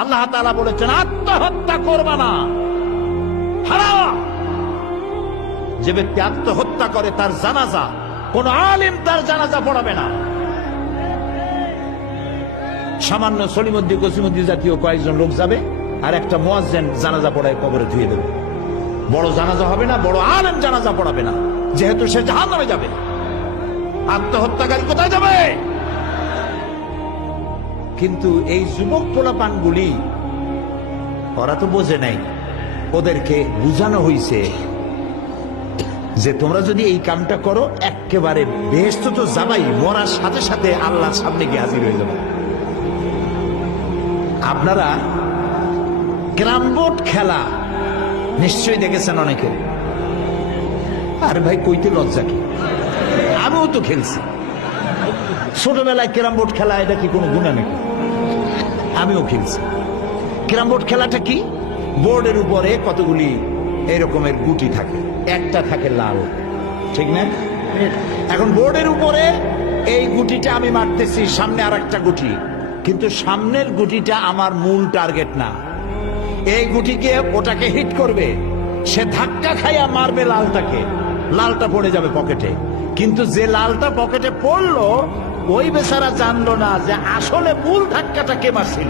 আল্লাহ তাআলা বলেছেন আত্মহত্যা করবে না, হারাম। যে ব্যক্তি আত্মহত্যা করে তার জানাজা কোন আলেম তার জানাজা পড়াবে না। সামান্য সলিমুদ্দি কসিমুদ্দি জাতীয় কয়েকজন লোক যাবে আর একটা মুয়াজ্জিন জানাজা পড়ায় কবরে ধুয়ে দেবে। বড় জানাজা হবে না, বড় আলেম জানাজা পড়াবে না, যেহেতু সে জাহান্নামে যাবে। আত্মহত্যাকারী কোথায় যাবে? কিন্তু এই যুবক পোলাপানগুলি ওরা তো বোঝে নাই, ওদেরকে বুঝানো হয়েছে যে তোমরা যদি এই কামটা করো একেবারে বেহেশত তো যাবাই, মরার সাথে সাথে আল্লাহর সামনে গিয়ে হাজির হয়ে যাবে। আপনারা ক্যারাম বোর্ড খেলা নিশ্চয়ই দেখেছেন অনেকে। আর ভাই কইতে লজ্জা কি, আমিও তো খেলছি ছোটবেলায় ক্যারাম বোর্ড খেলা। এটা কি কোনো গুনাহ নাকি? আমিও খেলছি। ক্যারাম বোর্ড খেলাটা কি? বোর্ডের উপরে কতগুলি এরকমের গুটি থাকে, একটা থাকে লাল, ঠিক না? এখন বোর্ডের উপরে এই গুটিটা আমি মারতেছি, সামনে আর একটা গুটি, কিন্তু সামনের গুটিটা আমার মূল টার্গেট না। এই গুটিকে ওটাকে হিট করবে, সে ধাক্কা খাইয়া মারবে লালটাকে, লালটা পড়ে যাবে পকেটে। কিন্তু যে লালটা পকেটে পড়লো ওই বেচারা জানলো না যে আসলে মূল ধাক্কাটা কে মারছিল।